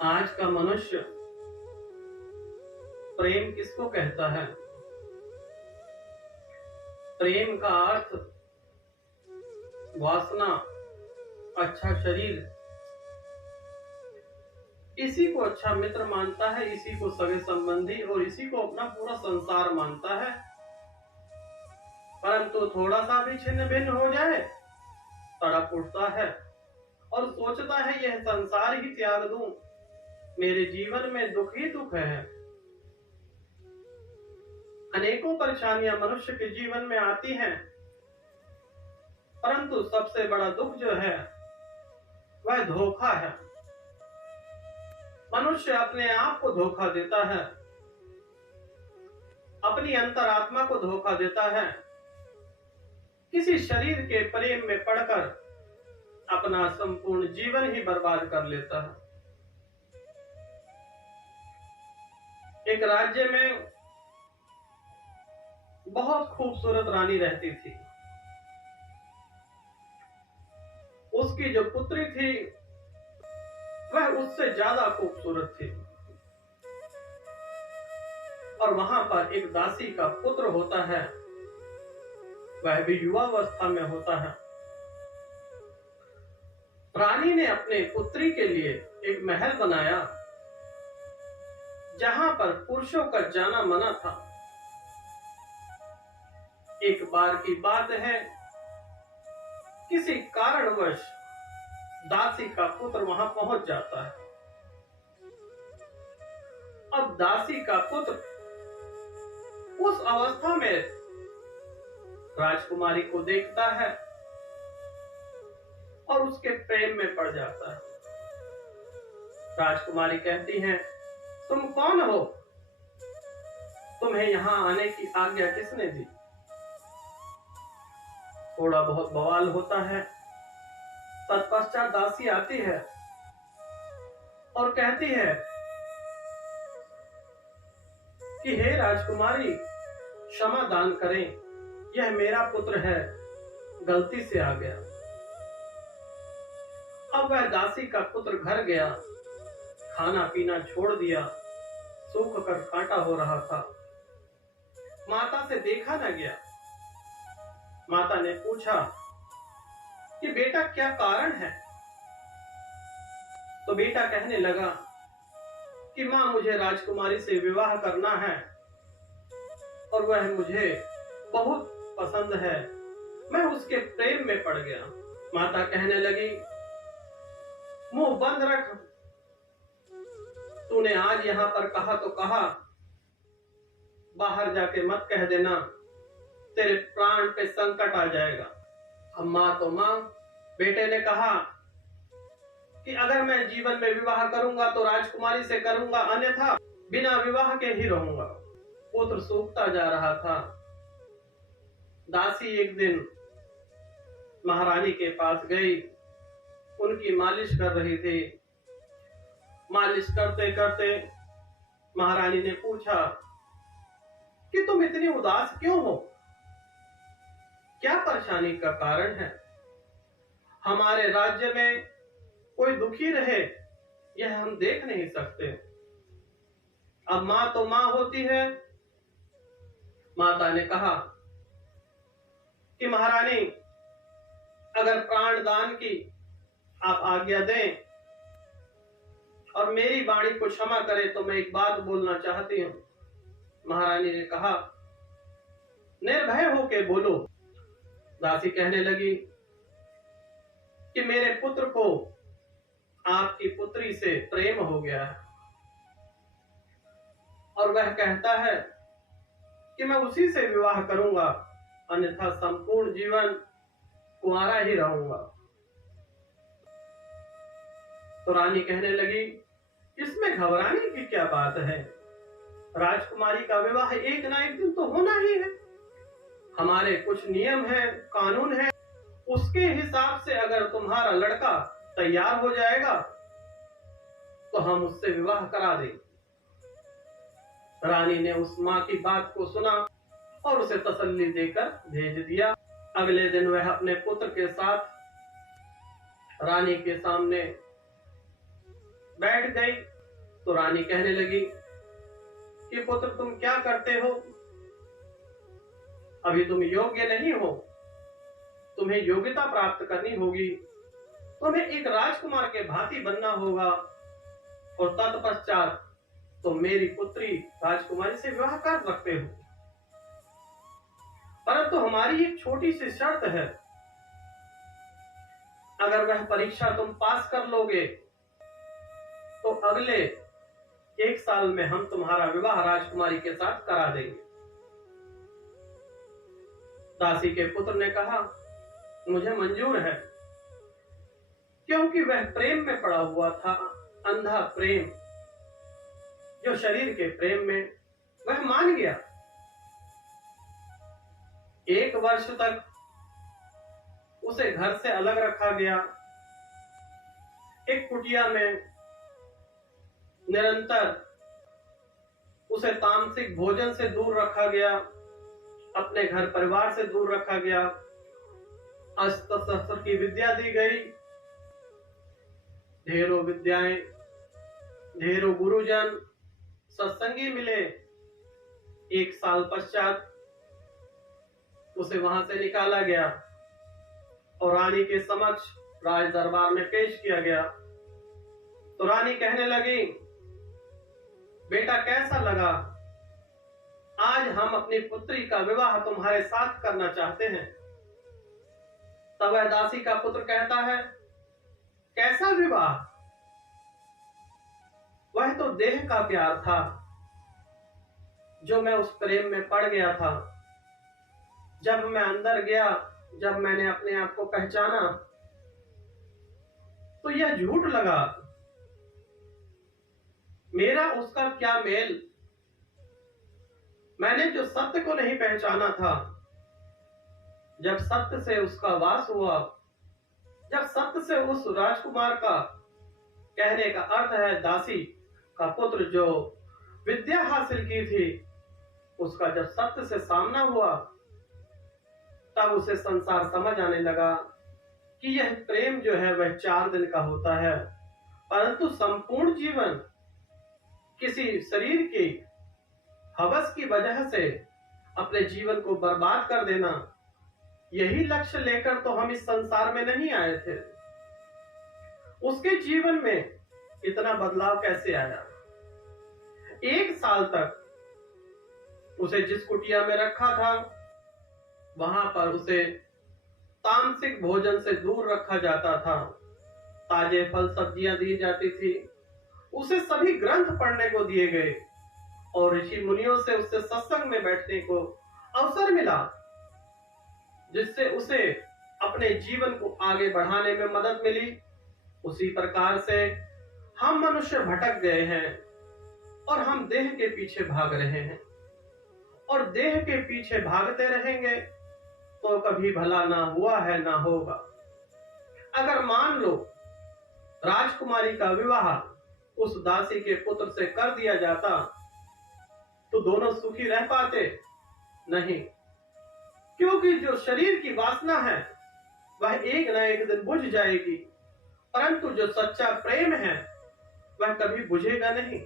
आज का मनुष्य प्रेम किसको कहता है? प्रेम का अर्थ वासना, अच्छा शरीर, इसी को अच्छा मित्र मानता है, इसी को सगे संबंधी और इसी को अपना पूरा संसार मानता है। परंतु थोड़ा सा भी छिन्न भिन्न हो जाए तड़प उठता है और सोचता है यह संसार ही त्याग दूं, मेरे जीवन में दुख ही दुख है। अनेकों परेशानियां मनुष्य के जीवन में आती हैं, परंतु सबसे बड़ा दुख जो है वह धोखा है। मनुष्य अपने आप को धोखा देता है, अपनी अंतरात्मा को धोखा देता है, किसी शरीर के प्रेम में पड़कर अपना संपूर्ण जीवन ही बर्बाद कर लेता है। एक राज्य में बहुत खूबसूरत रानी रहती थी। उसकी जो पुत्री थी वह उससे ज्यादा खूबसूरत थी और वहां पर एक दासी का पुत्र होता है, वह भी युवावस्था में होता है। रानी ने अपने पुत्री के लिए एक महल बनाया जहां पर पुरुषों का जाना मना था। एक बार की बात है, किसी कारणवश दासी का पुत्र वहां पहुंच जाता है। अब दासी का पुत्र उस अवस्था में राजकुमारी को देखता है और उसके प्रेम में पड़ जाता है। राजकुमारी कहती है, तुम कौन हो? तुम्हें यहां आने की आज्ञा किसने दी? थोड़ा बहुत बवाल होता है। तत्पश्चात दासी आती है और कहती है कि हे राजकुमारी, क्षमा दान करें, यह मेरा पुत्र है, गलती से आ गया। अब वह दासी का पुत्र घर गया, खाना पीना छोड़ दिया, सूख कर कांटा हो रहा था। माता से देखा न गया। माता ने पूछा कि बेटा क्या कारण है? तो बेटा कहने लगा कि मां, मुझे राजकुमारी से विवाह करना है और वह मुझे बहुत पसंद है, मैं उसके प्रेम में पड़ गया। माता कहने लगी, मुंह बंद रख, तूने आज यहां पर कहा तो कहा, बाहर जाके मत कह देना, तेरे प्राण पे संकट आ जाएगा। अब मां तो मां, बेटे ने कहा कि अगर मैं जीवन में विवाह करूंगा तो राजकुमारी से करूंगा, अन्यथा बिना विवाह के ही रहूंगा। पुत्र सूखता जा रहा था। दासी एक दिन महारानी के पास गई, उनकी मालिश कर रही थी। मालिश करते करते महारानी ने पूछा कि तुम इतनी उदास क्यों हो? क्या परेशानी का कारण है? हमारे राज्य में कोई दुखी रहे यह हम देख नहीं सकते। अब मां तो मां होती है। माता ने कहा कि महारानी, अगर प्राण दान की आप आज्ञा दें और मेरी वाणी को क्षमा करें तो मैं एक बात बोलना चाहती हूं। महारानी ने कहा, निर्भय होके बोलो। दासी कहने लगी कि मेरे पुत्र को आपकी पुत्री से प्रेम हो गया है और वह कहता है कि मैं उसी से विवाह करूंगा, अन्यथा संपूर्ण जीवन कुंवारा ही रहूंगा। तो रानी कहने लगी, इसमें घबराने की क्या बात है? राजकुमारी का विवाह एक ना एक दिन तो होना ही है। हमारे कुछ नियम हैं, कानून हैं, उसके हिसाब से अगर तुम्हारा लड़का तैयार हो जाएगा तो हम उससे विवाह करा देंगे। रानी ने उस मां की बात को सुना और उसे तसल्ली देकर भेज दिया। अगले दिन वह अपने पुत्र के साथ रानी के सामने बैठ गई तो रानी कहने लगी कि पुत्र तुम क्या करते हो, अभी तुम योग्य नहीं हो, तुम्हें योग्यता प्राप्त करनी होगी, तुम्हें एक राजकुमार के भांति बनना होगा और तत्पश्चात तुम मेरी पुत्री राजकुमारी से विवाह कर सकते हो। परंतु हमारी एक छोटी सी शर्त है, अगर वह परीक्षा तुम पास कर लोगे तो अगले 1 साल में हम तुम्हारा विवाह राजकुमारी के साथ करा देंगे। दासी के पुत्र ने कहा मुझे मंजूर है, क्योंकि वह प्रेम में पड़ा हुआ था, अंधा प्रेम, जो शरीर के प्रेम में वह मान गया। 1 वर्ष तक उसे घर से अलग रखा गया, एक कुटिया में निरंतर उसे तामसिक भोजन से दूर रखा गया, अपने घर परिवार से दूर रखा गया, अस्त्र शस्त्र की विद्या दी गई, ढेरों विद्याएं, ढेरों गुरुजन सत्संगी मिले। 1 साल पश्चात उसे वहां से निकाला गया और रानी के समक्ष राज दरबार में पेश किया गया। तो रानी कहने लगी बेटा कैसा लगा, आज हम अपनी पुत्री का विवाह तुम्हारे साथ करना चाहते हैं। तब वह दासी का पुत्र कहता है कैसा विवाह, वह तो देह का प्यार था, जो मैं उस प्रेम में पड़ गया था। जब मैं अंदर गया, जब मैंने अपने आप को पहचाना तो यह झूठ लगा, मेरा उसका क्या मेल। मैंने जो सत्य को नहीं पहचाना था, जब सत्य से उसका वास हुआ, जब सत्य से उस राजकुमार का, कहने का अर्थ है दासी का पुत्र, जो विद्या हासिल की थी, उसका जब सत्य से सामना हुआ, तब उसे संसार समझ आने लगा कि यह प्रेम जो है वह 4 दिन का होता है, परंतु संपूर्ण जीवन किसी शरीर की हवस की वजह से अपने जीवन को बर्बाद कर देना, यही लक्ष्य लेकर तो हम इस संसार में नहीं आए थे। उसके जीवन में इतना बदलाव कैसे आया। 1 साल तक उसे जिस कुटिया में रखा था, वहां पर उसे तामसिक भोजन से दूर रखा जाता था, ताजे फल सब्जियां दी जाती थी, उसे सभी ग्रंथ पढ़ने को दिए गए और ऋषि मुनियों से उससे सत्संग में बैठने को अवसर मिला, जिससे उसे अपने जीवन को आगे बढ़ाने में मदद मिली। उसी प्रकार से हम मनुष्य भटक गए हैं और हम देह के पीछे भाग रहे हैं, और देह के पीछे भागते रहेंगे तो कभी भला ना हुआ है ना होगा। अगर मान लो राजकुमारी का विवाह उस दासी के पुत्र से कर दिया जाता तो दोनों सुखी रह पाते? नहीं, क्योंकि जो शरीर की वासना है वह एक ना एक दिन बुझ जाएगी, परंतु जो सच्चा प्रेम है वह कभी बुझेगा नहीं।